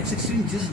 F-16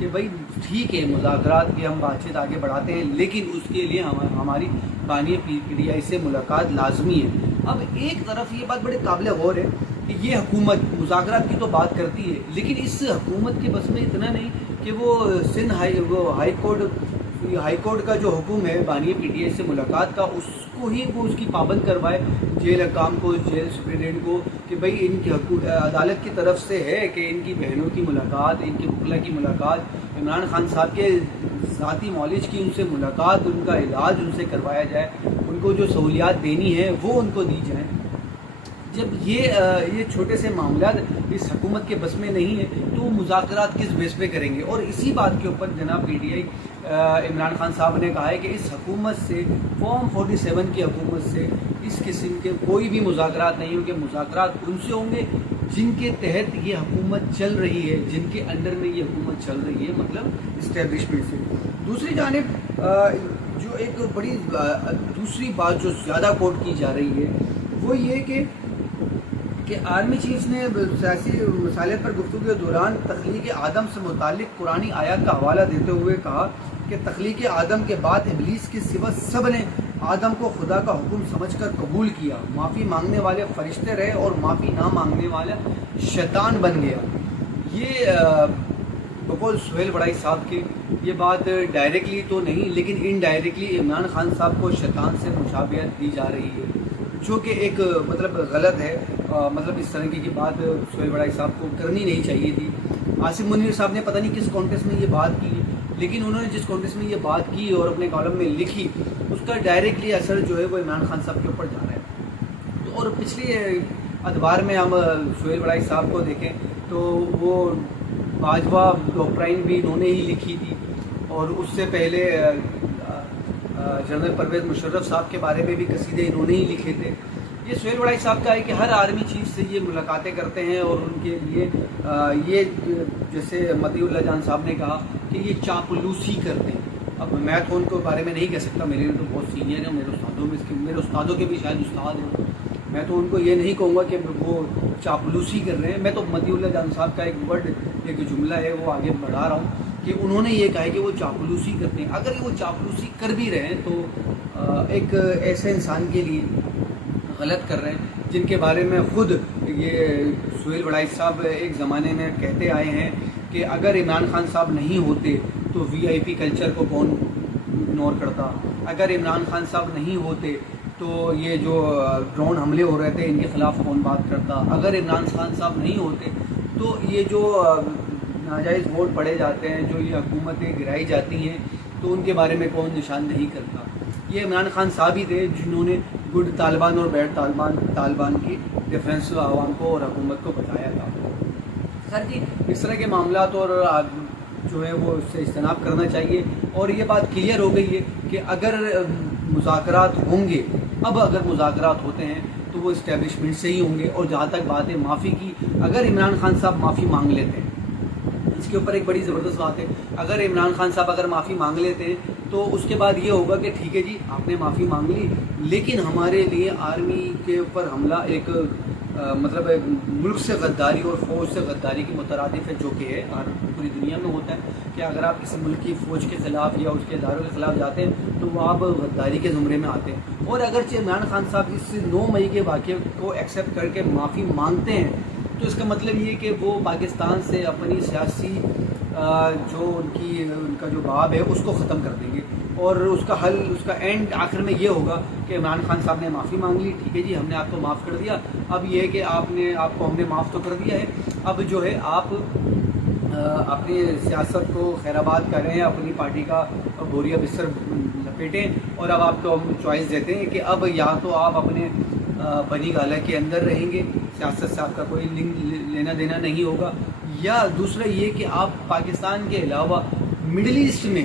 کہ بھائی ٹھیک ہے مذاکرات کی ہم بات چیت آگے بڑھاتے ہیں، لیکن اس کے لیے ہماری بانی پی ٹی آئی سے ملاقات لازمی ہے۔ اب ایک طرف یہ بات بڑے قابل غور ہے کہ یہ حکومت مذاکرات کی تو بات کرتی ہے، لیکن اس حکومت کے بس میں اتنا نہیں کہ وہ سندھ ہائی کورٹ کا جو حکم ہے بانی پی ٹی آئی سے ملاقات کا، اس کو ہی وہ اس کی پابند کروائے، جیل حکام کو، جیل سپرنٹینڈنٹ کو، کہ بھئی ان کی عدالت کی طرف سے ہے کہ ان کی بہنوں کی ملاقات، ان کی وکلا کی ملاقات، عمران خان صاحب کے ذاتی معالج کی ان سے ملاقات، ان کا علاج ان سے کروایا جائے، ان کو جو سہولیات دینی ہے وہ ان کو دی جائیں۔ جب یہ چھوٹے سے معاملات اس حکومت کے بس میں نہیں ہے تو وہ مذاکرات کس بیس پہ کریں گے؟ اور اسی بات کے اوپر جناب P T I Imran Khan صاحب نے کہا ہے کہ اس حکومت سے، فارم 47 کی حکومت سے اس قسم کے کوئی بھی مذاکرات نہیں ہوں گے۔ مذاکرات ان سے ہوں گے جن کے تحت یہ حکومت چل رہی ہے، جن کے انڈر میں یہ حکومت چل رہی ہے، مطلب اسٹیبلشمنٹ سے۔ دوسری جانب جو ایک بڑی دوسری بات جو زیادہ کوٹ کی جا رہی ہے وہ یہ کہ آرمی چیف نے سیاسی مسائل پر گفتگو کے دوران تخلیق آدم سے متعلق قرآنی آیات کا حوالہ دیتے ہوئے کہا کہ تخلیق آدم کے بعد ابلیس کے سوا سب نے آدم کو خدا کا حکم سمجھ کر قبول کیا، معافی مانگنے والے فرشتے رہے اور معافی نہ مانگنے والا شیطان بن گیا۔ یہ بقول سہیل بڑائی صاحب کی یہ بات ڈائریکٹلی تو نہیں لیکن انڈائریکٹلی عمران خان صاحب کو شیطان سے مشابہت دی جا رہی ہے، جو کہ ایک مطلب غلط ہے۔ مطلب اس طرح کی بات سہیل بڑائی صاحب کو کرنی نہیں چاہیے تھی۔ عاصم منیر صاحب نے پتہ نہیں کس کانٹیکسٹ میں یہ بات کی، لیکن انہوں نے جس کانٹیکسٹ میں یہ بات کی اور اپنے کالم میں لکھی، اس کا ڈائریکٹلی اثر جو ہے وہ عمران خان صاحب کے اوپر جا رہا ہے۔ اور پچھلی ادوار میں ہم سہیل بڑائی صاحب کو دیکھیں تو وہ باجوہ ڈاکٹرائن بھی انہوں نے ہی لکھی تھی، اور اس سے پہلے جنرل پرویز مشرف صاحب کے بارے میں بھی قصیدے انہوں نے ہی لکھے تھے۔ یہ سہیل بڑائی صاحب کا ہے کہ ہر آرمی چیف سے یہ ملاقاتیں کرتے ہیں اور ان کے لیے یہ جیسے مطیع اللہ جان صاحب نے کہا کہ یہ چاپلوسی کرتے ہیں۔ اب میں تو ان کے بارے میں نہیں کہہ سکتا، میرے لیے تو بہت سینئر ہیں، میرے استادوں کے بھی شاید استاد ہیں، میں تو ان کو یہ نہیں کہوں گا کہ وہ چاپلوسی کر رہے ہیں۔ میں تو مطیع اللہ جان صاحب کا ایک جملہ ہے وہ آگے بڑھا رہا ہوں کہ انہوں نے یہ کہا ہے کہ وہ چاپلوسی کرتے ہیں۔ اگر وہ چاپلوسی کر بھی رہے ہیں تو ایک ایسے انسان کے لیے غلط کر رہے ہیں جن کے بارے میں خود یہ سہیل بڑائی صاحب ایک زمانے میں کہتے آئے ہیں کہ اگر عمران خان صاحب نہیں ہوتے تو وی آئی پی کلچر کو کون اگنور کرتا، اگر عمران خان صاحب نہیں ہوتے تو یہ جو ڈرون حملے ہو رہے تھے ان کے خلاف کون بات کرتا، اگر عمران خان صاحب نہیں ہوتے تو یہ جو ناجائز ووٹ پڑے جاتے ہیں، جو یہ حکومتیں گرائی جاتی ہیں، تو ان کے بارے میں کون نشان نہیں کرتا۔ یہ عمران خان صاحب ہی تھے جنہوں نے گڈ طالبان اور بیڈ طالبان کی ڈفرینس عوام کو اور حکومت کو بتایا تھا۔ سر جی اس طرح کے معاملات اور جو ہے وہ اس سے اجتناب کرنا چاہیے، اور یہ بات کلیئر ہو گئی ہے کہ اگر مذاکرات ہوں گے، اب اگر مذاکرات ہوتے ہیں تو وہ اسٹیبلشمنٹ سے ہی ہوں گے۔ اور جہاں تک بات ہے معافی کی، اگر عمران خان صاحب معافی مانگ لیتے ہیں، اس کے اوپر ایک بڑی زبردست بات ہے، اگر عمران خان صاحب اگر معافی مانگ لیتے ہیں تو اس کے بعد یہ ہوگا کہ ٹھیک ہے جی آپ نے معافی مانگ لی، لیکن ہمارے لیے آرمی کے اوپر حملہ ایک مطلب ملک سے غداری اور فوج سے غداری کی مترادف ہے، جو کہ ہے پوری دنیا میں ہوتا ہے کہ اگر آپ کسی ملک کی فوج کے خلاف یا اس کے اداروں کے خلاف جاتے ہیں تو وہ آپ غداری کے زمرے میں آتے ہیں۔ اور اگرچہ عمران خان صاحب اس 9 مئی کے واقعے کو ایکسیپٹ کر کے معافی مانگتے ہیں تو اس کا مطلب یہ کہ وہ پاکستان سے اپنی سیاسی جو ان کا جو باب ہے اس کو ختم کر دیں گے، اور اس کا حل، اس کا اینڈ آخر میں یہ ہوگا کہ عمران خان صاحب نے معافی مانگ لی، ٹھیک ہے جی ہم نے آپ کو معاف کر دیا، اب یہ ہے کہ آپ کو ہم نے معاف تو کر دیا ہے، اب جو ہے آپ اپنی سیاست کو خیر آباد کریں، اپنی پارٹی کا بوریا بستر لپیٹیں، اور اب آپ کو ہم چوائس دیتے ہیں کہ اب یا تو آپ اپنے بنی گالہ کے اندر رہیں گے، سیاست سے آپ کا کوئی لینا دینا نہیں ہوگا، یا دوسرا یہ کہ آپ پاکستان کے علاوہ مڈل ایسٹ میں،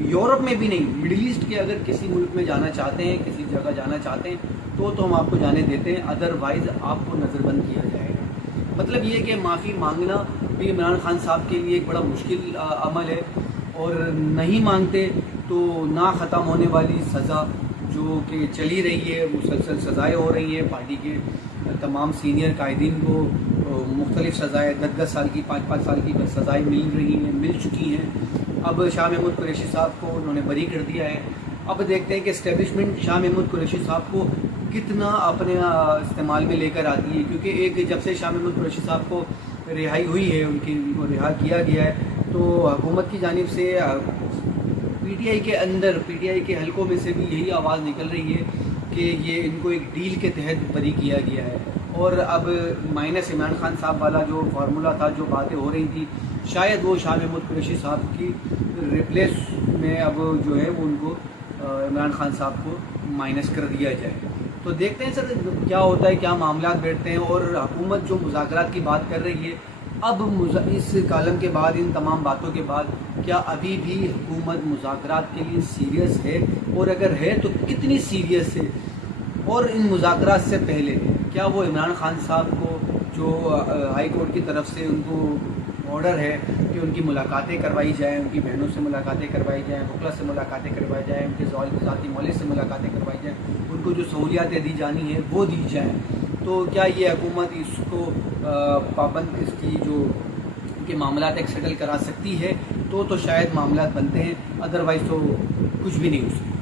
یورپ میں بھی نہیں، مڈل ایسٹ کے اگر کسی ملک میں جانا چاہتے ہیں، کسی جگہ جانا چاہتے ہیں تو ہم آپ کو جانے دیتے ہیں، ادروائز آپ کو نظر بند کیا جائے گا۔ مطلب یہ کہ معافی مانگنا بھی عمران خان صاحب کے لیے ایک بڑا مشکل عمل ہے، اور نہیں مانگتے تو نہ ختم ہونے والی سزا جو کہ چلی رہی ہے، مسلسل سزائیں ہو رہی ہیں، پارٹی کے تمام سینئر قائدین کو مختلف سزائیں 10 سال کی 5 سال کی سزائیں مل چکی ہیں. اب شاہ محمود قریشی صاحب کو انہوں نے بری کر دیا ہے. اب دیکھتے ہیں کہ اسٹیبلشمنٹ شاہ محمود قریشی صاحب کو کتنا اپنے استعمال میں لے کر آتی ہے, کیونکہ ایک جب سے شاہ محمود قریشی صاحب کو رہائی ہوئی ہے, ان کی رہا کیا گیا ہے, تو حکومت کی جانب سے پی ٹی آئی کے حلقوں میں سے بھی یہی آواز نکل رہی ہے کہ یہ ان کو ایک ڈیل کے تحت بری کیا گیا ہے. اور اب مائنس عمران خان صاحب والا جو فارمولہ تھا, جو باتیں ہو رہی تھی, شاید وہ شاہ محمود قریشی صاحب کی ریپلیس میں اب جو ہے وہ ان کو عمران خان صاحب کو مائنس کر دیا جائے. تو دیکھتے ہیں سر کیا ہوتا ہے, کیا معاملات بیٹھتے ہیں. اور حکومت جو مذاکرات کی بات کر رہی ہے, اب اس کالم کے بعد, ان تمام باتوں کے بعد, کیا ابھی بھی حکومت مذاکرات کے لیے سیریس ہے, اور اگر ہے تو کتنی سیریس ہے. اور ان مذاکرات سے پہلے کیا وہ عمران خان صاحب کو جو ہائی کورٹ کی طرف سے ان کو آرڈر ہے کہ ان کی ملاقاتیں کروائی جائیں, ان کی بہنوں سے ملاقاتیں کروائی جائیں, وکلا سے ملاقاتیں کروائی جائیں, ان کے ذاتی مولد سے ملاقاتیں کروائی جائیں, ان کو جو سہولیاتیں دی جانی ہیں وہ دی جائیں, تو کیا یہ حکومت اس کو پابند, اس کی جو کے معاملات ایک سیٹل کرا سکتی ہے؟ تو شاید معاملات بنتے ہیں, ادروائز تو کچھ بھی نہیں ہو سکتا.